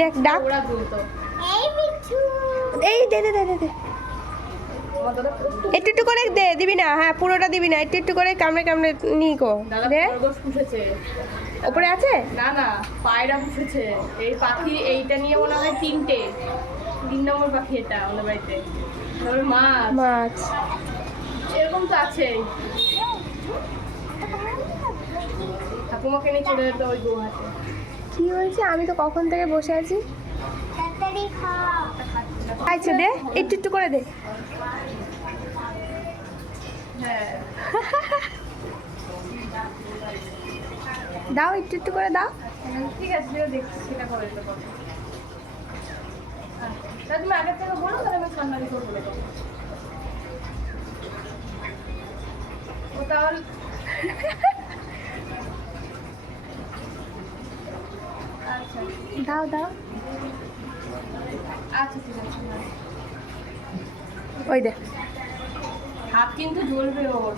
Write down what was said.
দেখ ডাক। এই দে দে দে দে দে একটু একটু করে দে, দিবি না? হ্যাঁ পুরোটা দিবি না, একটু একটু করে কামড়ে কামড়ে নি গো দে। ওপরে আছে না না, পায়রা বসেছে। এই পাখি এইটা নিয়ে মনে হয় 3 নম্বর পাখি এটা আমাদের বাড়িতে। তারপরে মাছ মাছ। এরকম তো আছেই। ঠাকুমাকে নিয়ে চলে যেত ওই গুহাতে। কি হয়েছে? আমি তো কখন থেকে বসে আছি। আচ্ছা দে, একটু একটু করে দে। হ্যাঁ দাও একটু একটু করে দাও। ঠিক আছে, যেটা দেখছি সেটা করে দিতে পারবো। তাহলে তুমি আগের থেকে বলো, তাহলে আমি সামনে করে বলে দেবো। ও তাহলে আচ্ছা দাও দাও। আচ্ছা ঠিক আছে। ওই দে। হাত কিন্তু জ্বলবে ওর।